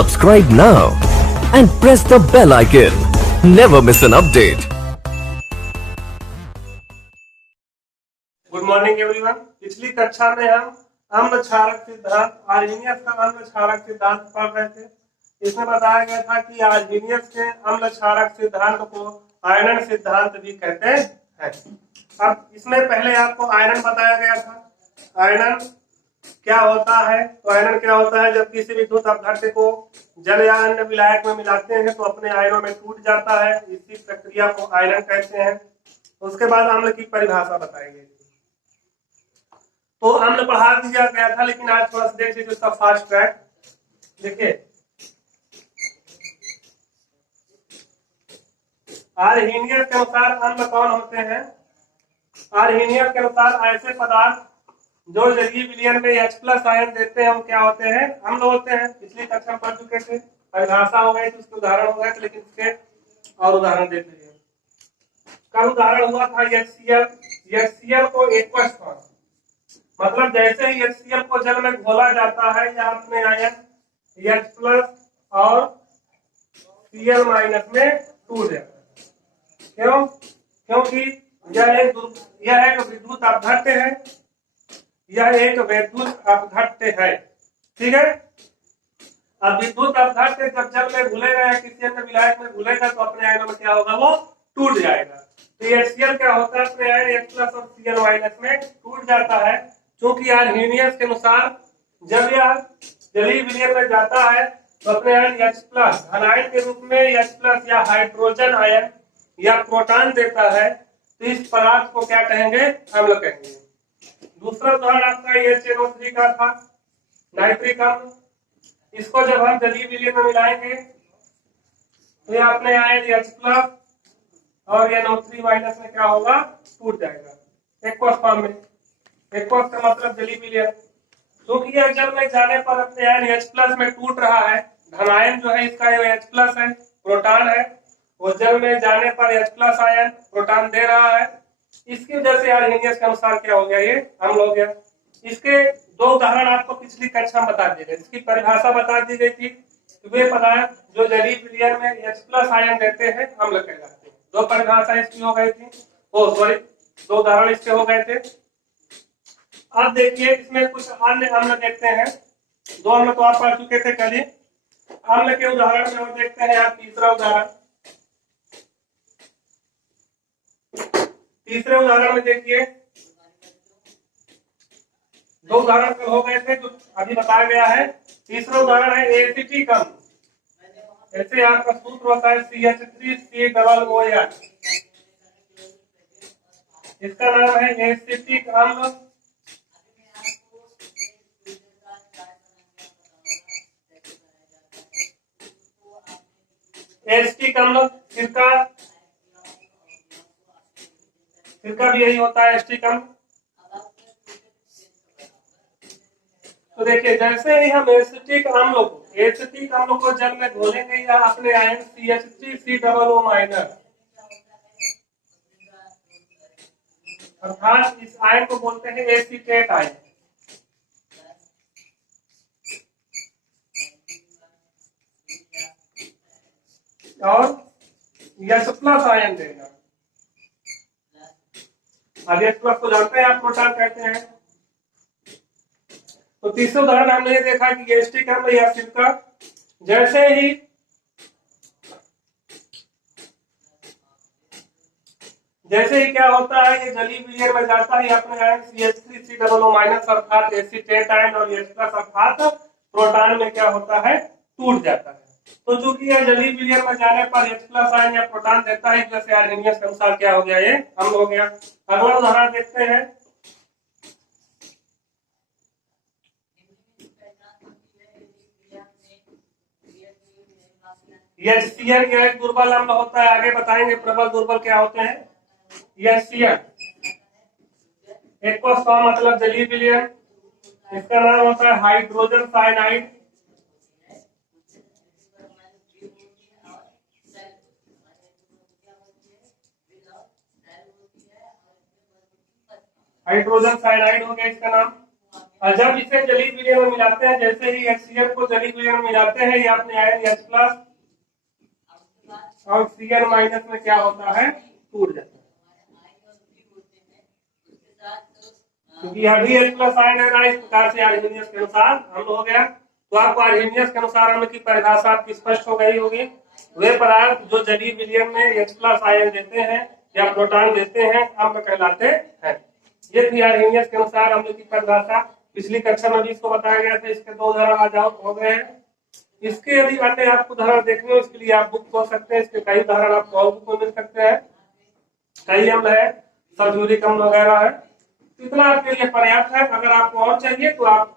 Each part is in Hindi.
Subscribe now and press the bell icon. Never miss an update. Good morning everyone. पिछली कक्षा में हम अम्ल क्षारक सिद्धांत आर्हेनियस का अम्ल क्षारक सिद्धांत पढ़ रहे थे। इसमें बताया गया था कि आर्हेनियस के अम्ल क्षारक सिद्धांत को आयनन सिद्धांत भी कहते हैं। अब इसमें पहले आपको आयनन बताया गया था। आयनन क्या होता है? तो आयनन क्या होता है? जब किसी विद्युत अपघट्य को जल या अन्य विलायक में मिलाते हैं तो अपने आयनों में टूट जाता है। इसी प्रक्रिया को आयनन कहते हैं। उसके बाद अम्ल की परिभाषा बताई गई। तो अम्ल पढ़ा दिया गया था, लेकिन आज थोड़ा सा देख लीजिए उसका फास्ट ट्रैक। देखिए, आर्हेनियस के अनुसार अम्ल कौन होते हैं? आर्हेनियस के अनुसार ऐसे पदार्थ जो जलीय विलयन में H+ आयन देते हैं वो क्या होते हैं? अम्ल होते हैं। पिछली कक्षा में पढ़ चुके थे। परिभाषा हो गई तो उसके उदाहरण हो गए थे, लेकिन इसके और उदाहरण देख लीजिए। कल उदाहरण हुआ था HCl। HCl को एक्वस फॉर्म, मतलब जैसे ही HCl को जल में घोला जाता है या अपने आयन H+ और Cl- में टूट जाता है। क्यों? क्योंकि यह एक विद्युत अपघट्य है। यह एक विद्युत अपघट्य है। ठीक है। अब विद्युत अपघट्य जब जल में घुलेगा या किसी अन्य विलायक में घुलेगा तो अपने आयनों में क्या होगा? वो टूट जाएगा। तो HCl क्या होता है? अपने आयन H+ और Cl- में टूट जाता है। क्योंकि आर्हेनियस के अनुसार जब यह जलीय विलयन में जाता है तो अपने आयन H+ धनायन के रूप में H+ या हाइड्रोजन आयन या प्रोटॉन देता है। तो इस पदार्थ को क्या कहेंगे? अम्ल कहेंगे। दूसरा उदाहरण आपका HNO3 का था, नाइट्रिक अम्ल। इसको जब हम जलीय विलयन में मिलाएंगे तो यह अपने आयन H+ और NO3- में क्या होगा? टूट जाएगा एक्वस फॉर्म में। एक्वस का मतलब जलीय विलयन। क्योंकि यह जल में जाने पर अपने आयन H+ में टूट रहा है। धनायन जो है इसका H+ है, प्रोटॉन है। वो जल में जाने पर H+ आयन प्रोटॉन दे रहा है। इसकी वजह से आर्हेनियस के अनुसार क्या हो गया? ये अम्ल हो गया। इसके दो उदाहरण आपको पिछली कक्षा में बता दिए गए। इसकी परिभाषा बता दी गई थी कि वे पदार्थ जो जलीय विलयन में H+ आयन देते हैं अम्ल कहलाते हैं। दो परिभाषा इसकी हो गई थी। दो उदाहरण इसके हो गए थे। अब देखिए इसमें कुछ अन्य अम्ल देखते हैं। दो अम्ल तो आप पढ़ चुके थे कल ही। अम्ल के उदाहरण में हम देखते हैं आप तीसरा उदाहरण। तीसरे उदाहरण में देखिए, दो उदाहरण कल हो गए थे जो अभी बताया गया है। तीसरा उदाहरण है एसिटिक अम्ल। ऐसे आपका सूत्र होता है CH3COOR। इसका नाम है एसिटिक अम्ल। एसिटिक अम्ल सिरका भी यही होता है, एसिटिक अम्ल। तो देखिए, जैसे ही हम एसिटिक अम्ल को जल में घोलेंगे या अपने आयन CH3COO- अर्थात इस आयन को बोलते हैं एसीटेट आयन। और H+ आयन देगा। अब H+ को जानते हैं आप, प्रोटॉन कहते हैं। तो तीसरे उदाहरण हमने ये देखा कि एसिटिक अम्ल या सिरका जैसे ही क्या होता है, ये जलीय विलयन में जाता है अपने आयन CH3COO- अर्थात एसीटेट आयन और H+ अर्थात प्रोटॉन में क्या होता है? टूट जाता है। तो चूंकि यह जलीय विलयन में जाने पर H+ आयन या प्रोटॉन देता है, जैसे आर्हेनियस के अनुसार क्या हो गया? ये अम्ल हो गया। अगला उदाहरण देखते हैं। HCl यह एक दुर्बल अम्ल होता है। आगे बताएंगे प्रबल दुर्बल क्या होते हैं। HCl एक्वस फॉर्म मतलब जलीय विलयन। इसका नाम होता है हाइड्रोजन साइनाइड। हाइड्रोजन साइनाइड हो गया इसका नाम। और जब इसे जलीय विलयन में मिलाते हैं, जैसे ही HCl को जलीय विलयन में मिलाते हैं, ये अपने आयन H प्लस और Cl माइनस में क्या होता है, टूट जाता है, क्योंकि यह भी H प्लस आयन है ना। इस प्रकार से आर्हेनियस के अनुसार अम्ल हो गया। तो आपको आर्हेनियस के अनुसार अम्ल की परिभाषा आपकी स्पष्ट हो गई होगी। वे पदार्थ जो जलीय विलयन में H प्लस आयन देते हैं या प्रोटॉन देते हैं, अम्ल कहलाते हैं। ये थी आर्हेनियस के अनुसार अम्ल की परिभाषा। पिछली कक्षा में भी इसको बताया गया था। इसके 2 उदाहरण आज हो गए हैं। इसके यदि अन्य आपको उदाहरण देखने हो, इसके लिए आप बुक खोल सकते हैं। इसके कई उदाहरण आपको और बुक में मिल सकते हैं। कई अम्ल है, सल्फ्यूरिक अम्ल वगैरह है। इतना आपके लिए पर्याप्त है। अगर आपको और चाहिए तो आप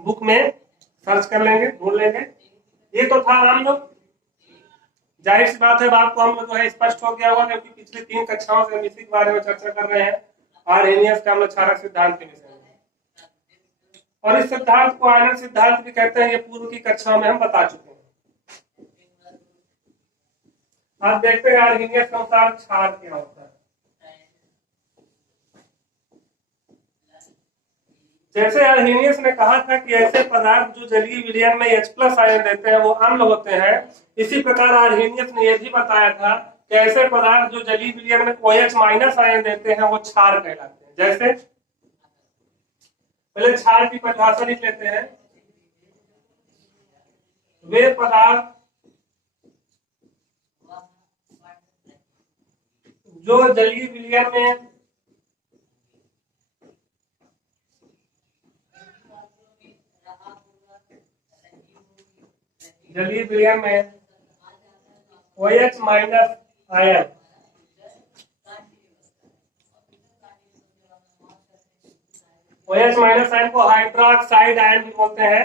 बुक में सर्च कर लेंगे, ढूंढ लेंगे। ये तो था अम्ल। जाहिर सी बात है आपको अम्ल जो है स्पष्ट हो गया होगा, क्योंकि पिछली 3 कक्षाओं से हम इसी के बारे में चर्चा कर रहे हैं, आर्हेनियस का अम्ल क्षारक सिद्धांत के विषय में। और इस सिद्धांत को आयनन सिद्धांत भी कहते हैं। ये पूर्व की कक्षाओं में हम बता चुके हैं। आप देखते हैं आर्हेनियस के अनुसार क्षार क्या होता है। जैसे आर्हेनियस ने कहा था कि ऐसे पदार्थ जो जलीय विलयन में H प्लस आयन देते हैं वो अम्ल होते हैं, इसी प्रकार आर्हेनियस ने यह भी बताया था कि ऐसे पदार्थ जो जलीय विलयन में OH माइनस आयन देते हैं वो क्षार कहलाते हैं। जैसे पहले क्षार की परिभाषा लिख लेते हैं। वे पदार्थ जो जलीय विलयन में OH minus ion OH minus ion को हाइड्रोक्साइड आयन भी बोलते हैं।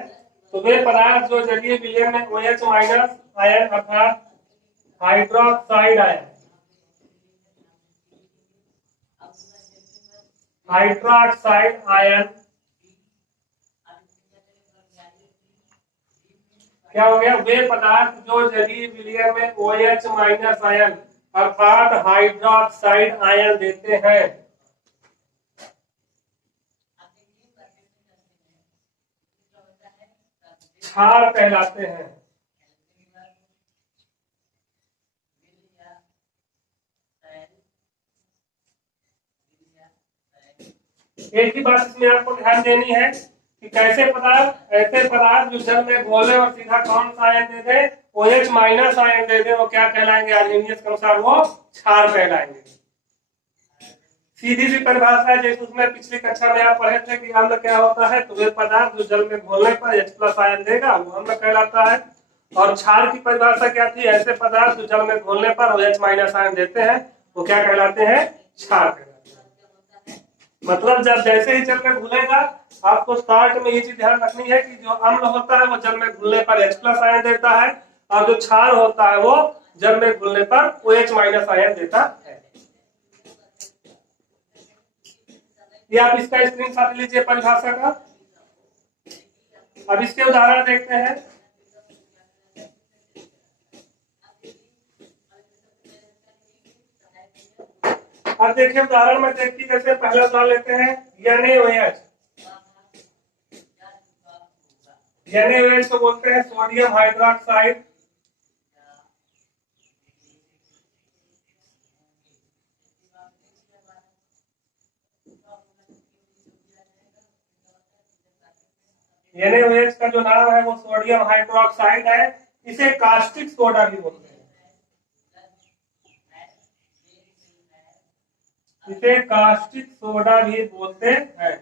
तो वे पदार्थ जो जलीय विलयन में OH माइनस आयन अर्थात हाइड्रोक्साइड आयन क्या हो गया, वे पदार्थ जो जलीय विलयन में OH माइनस आयन अर्थात हाइड्रोक्साइड आयन देते हैं, क्षार कहलाते हैं। एक ही बात इसमें आपको ध्यान देनी है कि कैसे पदार्थ, ऐसे पदार्थ जो जल में घोले और सीधा कौन सा आयन दे दे, OH माइनस आयन दे दे, वो क्या कहलाएंगे आर्हेनियस के अनुसार, वो क्षार कहलाएंगे। सीधी सी परिभाषा है, जैसे उसमें पिछली कक्षा में आप पढ़े थे कि अम्ल क्या होता है। तो वे पदार्थ जो जल में घोलने पर H प्लस आयन देगा वो अम्ल कहलाता है। और क्षार की परिभाषा क्या थी, ऐसे पदार्थ जो जल में घोलने पर OH माइनस आयन देते हैं वो क्या कहलाते हैं, क्षार कहलाते हैं। मतलब जब जैसे ही जल में घुलेगा, आपको स्टार्ट में ये चीज ध्यान रखनी है कि जो अम्ल होता है वो जल में घुलने पर H प्लस आयन देता है, और जो क्षार होता है वो जल में घुलने पर OH माइनस आयन देता है। ये आप इसका स्क्रीनशॉट लीजिए परिभाषा का। अब इसके उदाहरण देखते हैं। अब देखिए उदाहरण में देखिए, जैसे पहला उदाहरण लेते हैं NaOH। NaOH को बोलते हैं सोडियम हाइड्रोक्साइड। NaOH का जो नाम है वो सोडियम हाइड्रोक्साइड है। इसे कास्टिक सोडा भी बोलते हैं। इसे कास्टिक सोडा भी बोलते हैं।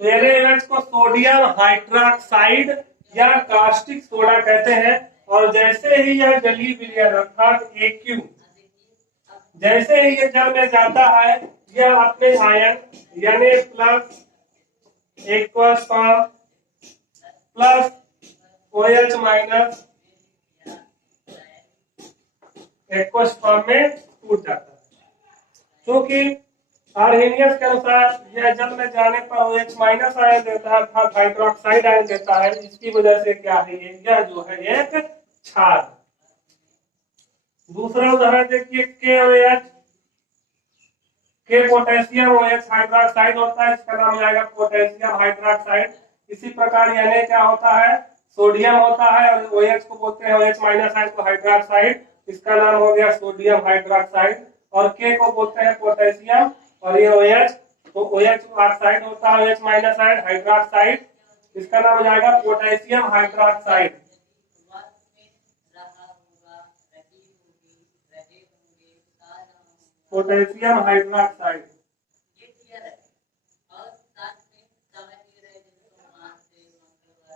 तो NaOH को सोडियम हाइड्रोक्साइड या कास्टिक सोडा कहते हैं। और जैसे ही यह जलीय विलयन अर्थात AQ, जैसे ही ये जल में जाता है, यह अपने ion Na plus aqueous form plus OH minus aqueous form में टूट जाता है। क्योंकि आर्हेनियस के अनुसार यह जल में जाने पर OH माइनस आयन देता है अर्थात हाइड्रोक्साइड आयन देता है। इसकी वजह से क्या है, यह जो है एक क्षार। दूसरा उदाहरण देखिए KOH। के पोटेशियम OH हाइड्रोक्साइड होता है, इसका नाम हो जाएगा पोटेशियम हाइड्रोक्साइड। इसी प्रकार Na क्या होता है, सोडियम होता है, और OH को बोलते हैं OH माइनस आयन को हाइड्रोक्साइड, इसका नाम हो गया सोडियम हाइड्रोक्साइड। और K को बोलते हैं पोटेशियम, और ये OH तो OH ऑक्साइड होता है, OH माइनस आयन हाइड्रोक्साइड, इसका नाम हो जाएगा potassium hydroxide. Potassium hydroxide.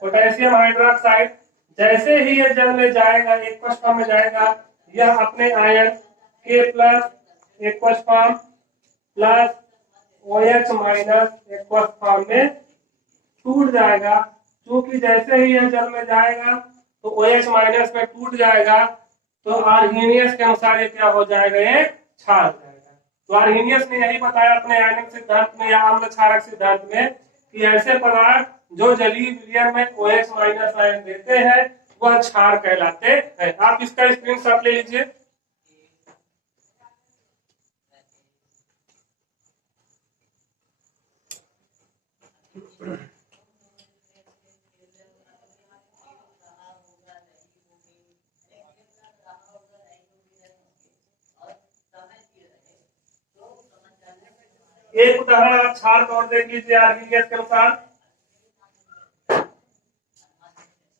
Potassium hydroxide जैसे ही ये जल में जाएगा, एक्वस फॉर्म में जाएगा, यह अपने ion K plus aqueous form plus OH minus aqueous form में टूट जाएगा। क्योंकि जैसे ही यह जल में जाएगा तो OH माइनस में टूट जाएगा, तो आर्हीनियस के अनुसार ये क्या हो जाएगा, एक क्षार हो जाएगा। तो आर्हीनियस ने यही बताया अपने आयनिक सिद्धांत में या अम्ल क्षारक सिद्धांत में कि ऐसे पदार्थ जो जलीय विलयन में OH माइनस आयन देते हैं वह क्षार कहलाते हैं। आप इसका स्क्रीनशॉट ले लीजिए। एक उदाहरण आप क्षार का और देख लीजिए आर्हीनियस के अनुसार।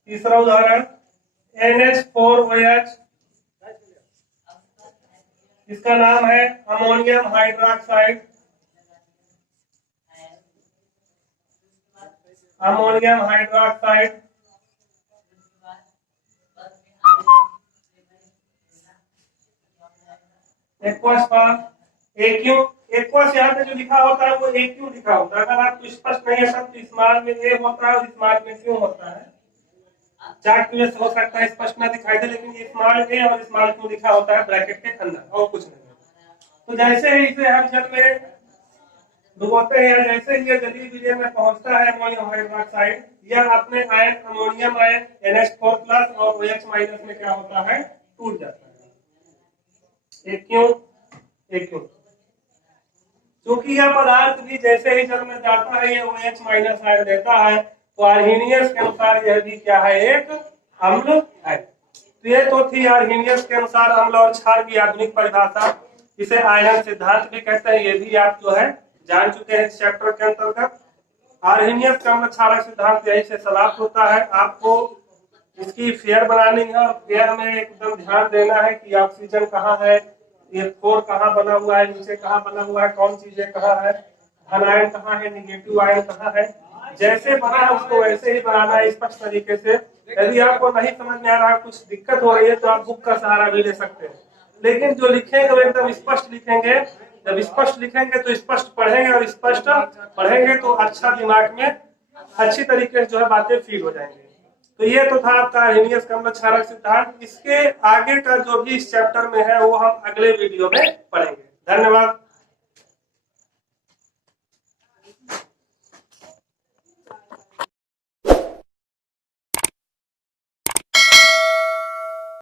तीसरा उदाहरण NH4OH, इसका नाम है ammonium hydroxide. Ammonium hydroxide aqueous form AQ। Aqueous यहाँ पे जो लिखा होता है वो AQ लिखा होता है। अगर आपको स्पष्ट नहीं है सब तो स्मॉल में A होता है और स्मॉल में Q होता है। चार्ट में हो सकता है स्पष्ट ना दिखाई दे, लेकिन ये स्मॉल A और स्मॉल Q लिखा होता है ब्रैकेट के अंदर, और कुछ नहीं। तो जैसे ही इसे हम जल में डुबोते हैं, जैसे ही ये जलीय विलयन में पहुंचता है अमोनियम हाइड्रोक्साइड, यह अपने ion ammonium ion NH4 plus और OH माइनस में क्या होता है, टूट जाता है। AQ। क्योंकि यह पदार्थ भी जैसे ही जल में जाता है ये OH माइनस आयन देता है, तो आर्हीनियस के अनुसार यह भी क्या है, एक अम्ल है। तो ये तो थी आर्हीनियस के अनुसार अम्ल और क्षार की आधुनिक परिभाषा। इसे आयनन सिद्धांत भी कहते हैं, ये भी आप जो है जान चुके हैं इस चैप्टर के अंतर्गत। आर्हीनियस का अम्ल क्षारक सिद्धांत यही से समाप्त होता है। आपको इसकी फेयर बनानी है, और फेयर में एकदम ध्यान देना है कि ऑक्सीजन कहाँ है, ये 4 कहाँ बना हुआ है, नीचे कहाँ बना हुआ है, कौन चीजें कहाँ है, धन आयन कहाँ है, निगेटिव आयन कहाँ है। जैसे बना है उसको वैसे ही बनाना है स्पष्ट तरीके से। यदि आपको नहीं समझ में आ रहा है, कुछ दिक्कत हो रही है, तो आप बुक का सहारा भी ले सकते हैं। लेकिन जो लिखेंगे वो एकदम स्पष्ट लिखेंगे। जब स्पष्ट लिखेंगे तो स्पष्ट पढ़ेंगे, और स्पष्ट पढ़ेंगे तो अच्छा दिमाग में अच्छी तरीके से जो है बातें फील हो जाएंगे। तो ये तो था आपका आर्हीनियस का अम्ल क्षारक सिद्धांत। इसके आगे का जो भी इस चैप्टर में है वो हम अगले वीडियो में पढ़ेंगे। धन्यवाद।